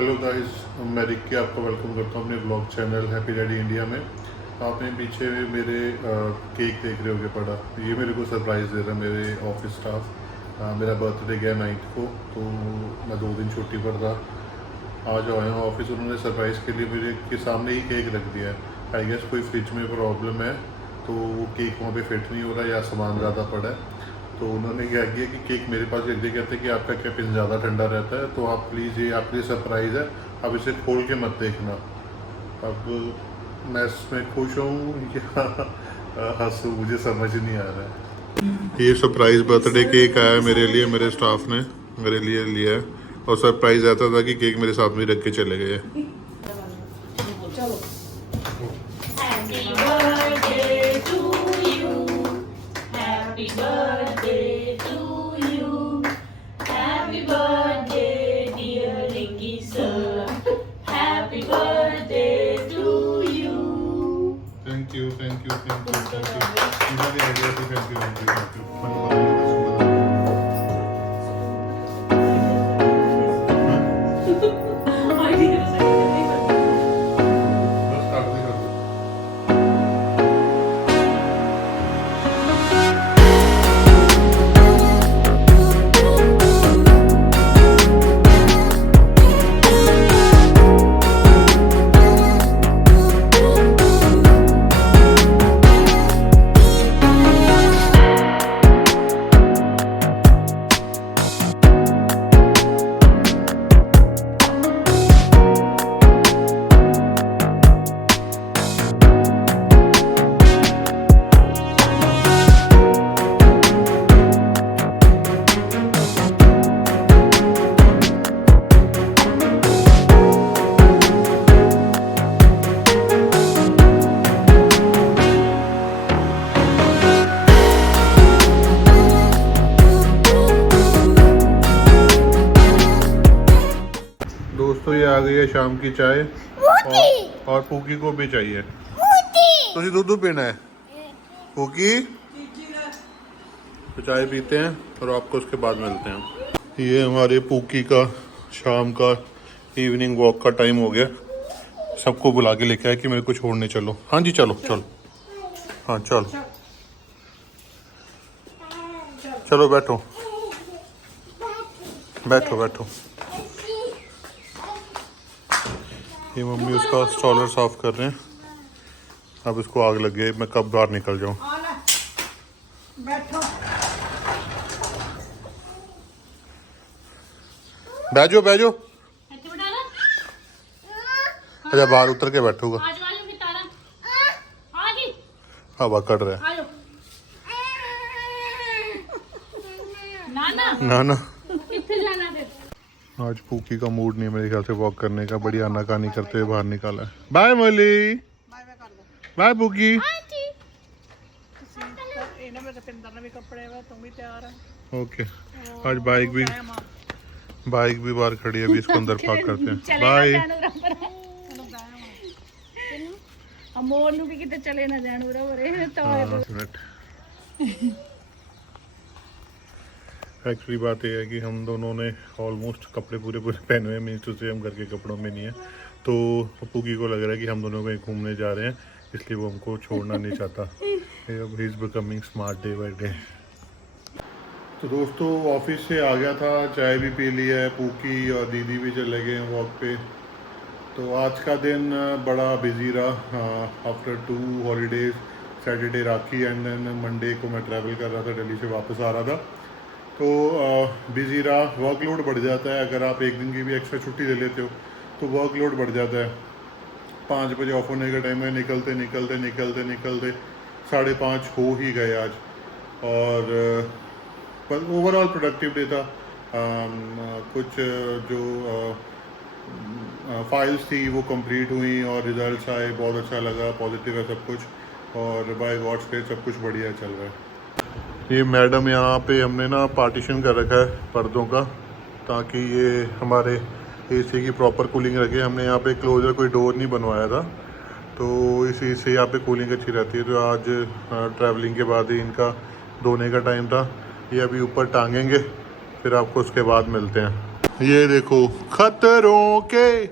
Hello guys, मैं Ricky आपका welcome करता हूँ अपने blog channel happy daddy India में। आपने पीछे मेरे केक देख रहे होगे पड़ा। ये मेरे को सरप्राइज़ दे रहा है मेरे ऑफिस स्टाफ। मेरा बर्थडे गया 9 को, तो मैं 2 दिन छुट्टी पर था। आज आया हूँ ऑफिस, उन्होंने सरप्राइज़ के लिए मेरे के सामने ही केक रख दिया है। आई गेस कोई फ्रिज में प्रॉब्लम है, तो वो केक वहाँ पे फिट नहीं हो रहा या सामान ज़्यादा पड़ा है। तो उन्होंने क्या किया कि केक मेरे पास रख दिया, कहते हैं कि आपका कैपिन ज़्यादा ठंडा रहता है, तो आप प्लीज़, ये आपके लिए सरप्राइज़ है, आप इसे खोल के मत देखना। अब मैं इसमें खुश हूँ या हंसूँ, मुझे समझ नहीं आ रहा है। ये सरप्राइज़ बर्थडे केक आया है मेरे लिए, मेरे स्टाफ ने मेरे लिए लिया है। और सरप्राइज़ आता था कि केक मेरे साथ में रख के चले गए। Happy birthday to you. Happy birthday to you. Happy birthday, dear Ricky sir. Happy birthday to you. Thank you, thank you, thank you, thank you. Thank you, thank you. दोस्तों, ये आ गई है शाम की चाय, और पूकी को भी चाहिए। तो दूध पीना है पूकी, तो चाय पीते हैं और आपको उसके बाद मिलते हैं। ये हमारे पूकी का शाम का इवनिंग वॉक का टाइम हो गया। सबको बुला के लेके आया कि मेरे को छोड़ने चलो। हाँ जी, चलो चलो, हाँ चलो चलो, बैठो बैठो बैठो। ये मम्मी उसका स्टॉलर साफ कर रहे हैं। अब इसको आग लग गई, मैं कब बाहर निकल जाऊं। बैठो बैठो। अच्छा, बाहर उतर के बैठूंगा। हवा कट रहा है। ना ना, आज पूकी का मूड नहीं है मेरे ख्याल से वॉक करने का। बड़ी आनाकानी करते हुए बाहर निकाला है। बाय मोली, बाय पूकी। ओके, आज बाइक भी बाहर खड़ी है, अभी इसको अंदर पार्क करते हैं। बाय। एक्चुअली बात यह है कि हम दोनों ने ऑलमोस्ट कपड़े पूरे पहने हुए हैं, मीन्स टू से हम घर के कपड़ों में नहीं है। तो पूकी को लग रहा है कि हम दोनों कहीं घूमने जा रहे हैं, इसलिए वो हमको छोड़ना नहीं चाहता। अब he is becoming smart day by day. तो दोस्तों, ऑफिस से आ गया था, चाय भी पी ली है, पूकी और दीदी भी चले गए हैं वॉक पे। तो आज का दिन बड़ा बिजी रहा। After 2 holidays, Saturday Rakhi and then Monday को मैं ट्रैवल कर रहा था, दिल्ली से वापस आ रहा था। तो बिजी रहा। वर्कलोड बढ़ जाता है, अगर आप एक दिन की भी एक्स्ट्रा छुट्टी ले लेते हो तो वर्कलोड बढ़ जाता है। 5 बजे ऑफ होने के टाइम में निकलते निकलते निकलते निकलते 5:30 हो ही गए आज। और पर ओवरऑल प्रोडक्टिव डे था। कुछ जो फाइल्स थी वो कंप्लीट हुई और रिजल्ट्स आए, बहुत अच्छा लगा, पॉजिटिव है सब कुछ, और बाय गॉड्स ग्रेस सब कुछ बढ़िया चल रहा है। ये मैडम यहाँ पे हमने ना पार्टीशन कर रखा है पर्दों का, ताकि ये हमारे एसी की प्रॉपर कूलिंग रखे। हमने यहाँ पे क्लोजर कोई डोर नहीं बनवाया था, तो इसी से यहाँ पे कूलिंग अच्छी रहती है। तो आज ट्रैवलिंग के बाद ही इनका धोने का टाइम था। ये अभी ऊपर टांगेंगे, फिर आपको उसके बाद मिलते हैं। ये देखो खतरों के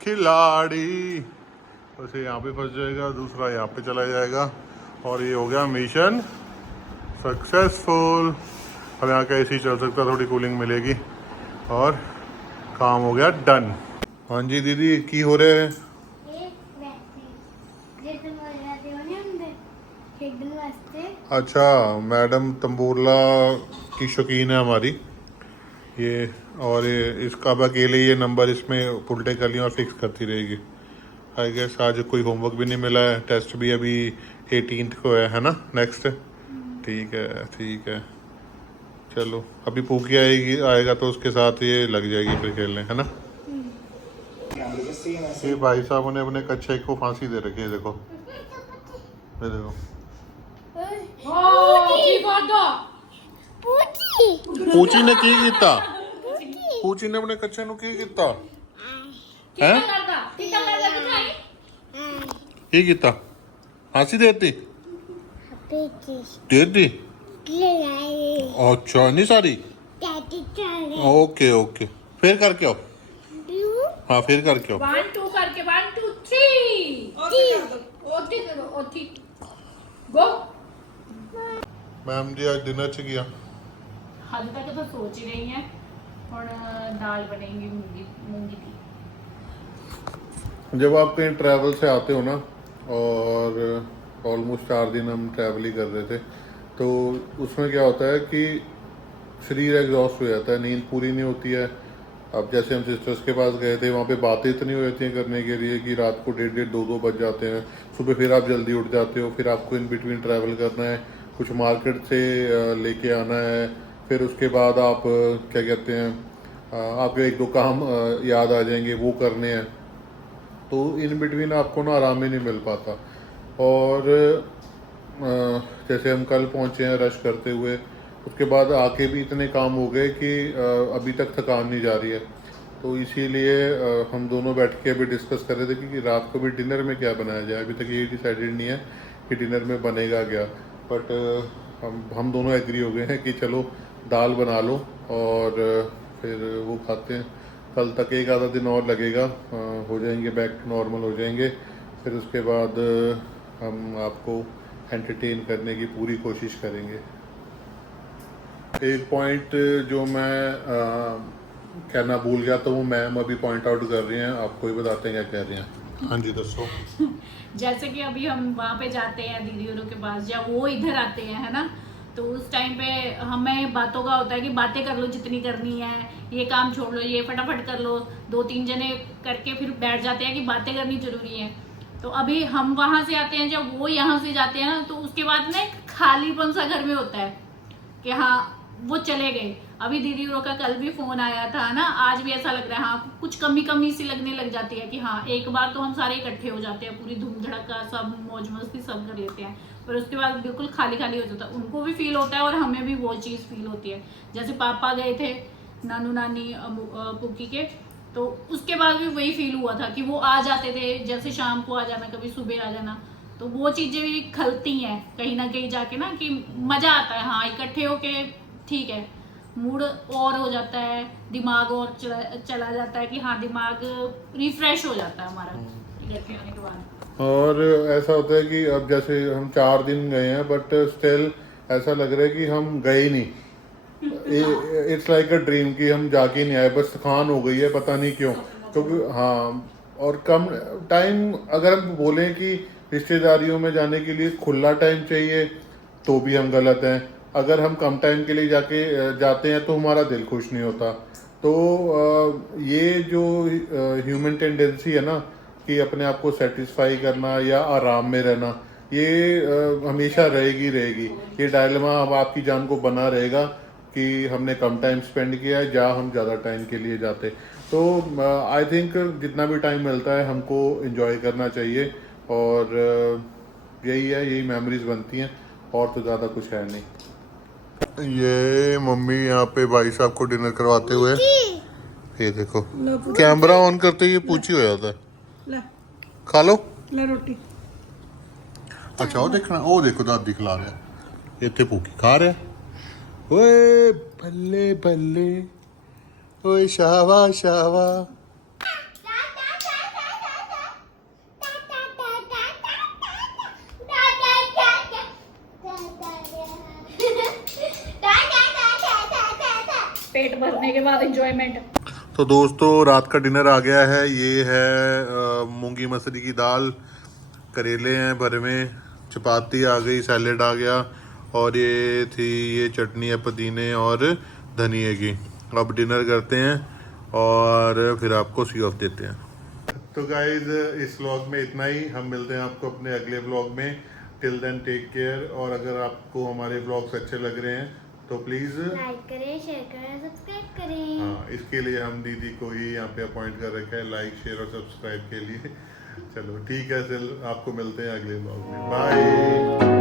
खिलाड़ी, वैसे यहाँ पे फंस जाएगा, दूसरा यहाँ पे चला जाएगा और ये हो गया मिशन सक्सेसफुल। अब यहाँ का एसी चल सकता, थोड़ी कूलिंग मिलेगी और काम हो गया डन। हाँ जी दीदी की हो रहे हैं? अच्छा मैडम तंबूरला की शौकीन है हमारी ये, और ये इसका अब अकेले ये नंबर इसमें उल्टे कर लिया और फिक्स करती रहेगी। आई गेस आज कोई होमवर्क भी नहीं मिला है, टेस्ट भी अभी 18th को है ना नेक्स्ट। ठीक है ठीक है, चलो अभी पूकी आएगा तो उसके साथ ये लग जाएगी फिर खेलने, है ना। ये भाई साहब ने अपने कच्चे को फांसी दे रखी है, देखो ये देखो। पूची ने की कीता, पूची ने अपने कच्चे नु की कीता है, की कीता फांसी देती देती। अच्छा नहीं सारी, ओके ओके फिर करके आओ। हाँ फिर करके आओ। 1 2 करके 1 2 3 गो। मैम जी आज डिनर च किया हाल तक तो सोच ही रही हैं और दाल बनेगी मूंगी की। जब आप कहीं ट्रैवल से आते हो ना, और ऑलमोस्ट 4 दिन हम ट्रैवल ही कर रहे थे, तो उसमें क्या होता है कि शरीर एग्जॉस्ट हो जाता है, नींद पूरी नहीं होती है। अब जैसे हम सिस्टर्स के पास गए थे, वहाँ पे बातें इतनी हो जाती हैं करने के लिए कि रात को 1:30 2 बज जाते हैं। सुबह फिर आप जल्दी उठ जाते हो, फिर आपको इन बिटवीन ट्रैवल करना है, कुछ मार्केट से लेके आना है, फिर उसके बाद आप क्या कहते हैं आपके 1 2 काम याद आ जाएंगे वो करने हैं, तो इन बिटवीन आपको ना आराम ही नहीं मिल पाता। और जैसे हम कल पहुँचे हैं रश करते हुए, उसके बाद आके भी इतने काम हो गए कि अभी तक थकान नहीं जा रही है। तो इसीलिए हम दोनों बैठ के अभी डिस्कस कर रहे थे कि रात को भी डिनर में क्या बनाया जाए। अभी तक ये डिसाइडेड नहीं है कि डिनर में बनेगा क्या, बट हम दोनों एग्री हो गए हैं कि चलो दाल बना लो और फिर वो खाते हैं। कल तक 1 आधा दिन और लगेगा, हो जाएंगे बैक टू नॉर्मल हो जाएंगे। फिर उसके बाद हम आपको एंटरटेन करने की पूरी कोशिश करेंगे। एक पॉइंट जो मैं कहना भूल गया, तो वो मैम अभी पॉइंट आउट कर रही हैं, आपको ही बताते हैं क्या कह रही हैं। हाँ जी दसो। जैसे कि अभी हम वहाँ पे जाते हैं दीदी औरों के पास, जब वो इधर आते हैं है ना, तो उस टाइम पे हमें बातों का होता है कि बातें कर लो जितनी करनी है, ये काम छोड़ लो, ये फटाफट कर लो। 2-3 जने करके फिर बैठ जाते हैं कि बातें करनी जरूरी है। तो अभी हम वहाँ से आते हैं, जब वो यहाँ से जाते हैं ना, तो उसके बाद ना एक खालीपन सा घर में होता है कि हाँ वो चले गए। अभी दीदी का कल भी फोन आया था ना, आज भी ऐसा लग रहा है, हाँ कुछ कमी सी लगने लग जाती है कि हाँ एक बार तो हम सारे इकट्ठे हो जाते हैं, पूरी धूम धड़का सब मौज मस्ती सब कर लेते हैं, पर उसके बाद बिल्कुल खाली खाली हो जाता है। उनको भी फील होता है और हमें भी वो चीज़ फील होती है। जैसे पापा गए थे नानू नानी पुक्की के, तो उसके बाद भी वही फील हुआ था कि वो आ जाते थे, जैसे शाम को आ जाना, कभी सुबह आ जाना, तो वो चीज़ें भी खलती हैं कहीं ना कहीं जाके ना, कि मज़ा आता है। हाँ इकट्ठे होके ठीक है, मूड और हो जाता है, दिमाग और चला जाता है कि हाँ दिमाग रिफ्रेश हो जाता है हमारा इकट्ठे होने के बाद। और ऐसा होता है कि अब जैसे हम 4 दिन गए हैं, बट स्टिल ऐसा लग रहा है कि हम गए ही नहीं। इट्स लाइक अ ड्रीम कि हम जाके नहीं आए, बस थकान हो गई है, पता नहीं क्यों। क्योंकि हाँ, और कम टाइम, अगर हम बोलें कि रिश्तेदारियों में जाने के लिए खुला टाइम चाहिए तो भी हम गलत हैं। अगर हम कम टाइम के लिए जाते हैं तो हमारा दिल खुश नहीं होता। तो ये जो ह्यूमन टेंडेंसी है ना कि अपने आप को सेटिस्फाई करना या आराम में रहना, ये हमेशा रहेगी। ये डायलेमा अब आपकी जान को बना रहेगा कि हमने कम टाइम स्पेंड किया है या हम ज़्यादा टाइम के लिए जाते। तो आई थिंक जितना भी टाइम मिलता है हमको एंजॉय करना चाहिए, और यही मेमोरीज बनती हैं, और तो ज़्यादा कुछ है नहीं। ये मम्मी यहाँ पे भाई साहब को डिनर करवाते हुए, ये देखो कैमरा ऑन करते ही पूछी हो जाता है। खा लो रोटी। अच्छा वो देखना, वो देखो दादी खिला रहे हैं, ये थे भूखी खा रहे हैं। ओए बल्ले बल्ले, ओए शावा शावा। पेट भरने के बाद एंजॉयमेंट। तो दोस्तों रात का डिनर आ गया है। ये है मूंगी मसरी की दाल, करेले हैं भरे में, चपाती आ गई, सैलेड आ गया, और ये चटनी है पुदीने और धनिए की। अब डिनर करते हैं और फिर आपको सी ऑफ देते हैं। तो गाइज इस व्लॉग में इतना ही। हम मिलते हैं आपको अपने अगले व्लॉग में। Till then take care. और अगर आपको हमारे व्लॉग्स अच्छे लग रहे हैं तो प्लीज़ लाइक करें, शेयर करें, सब्सक्राइब करें। हाँ, इसके लिए हम दीदी को ही यहाँ पे अपॉइंट कर रखा है, लाइक शेयर और सब्सक्राइब के लिए। चलो ठीक है, चल आपको मिलते हैं अगले व्लॉग में। बाय।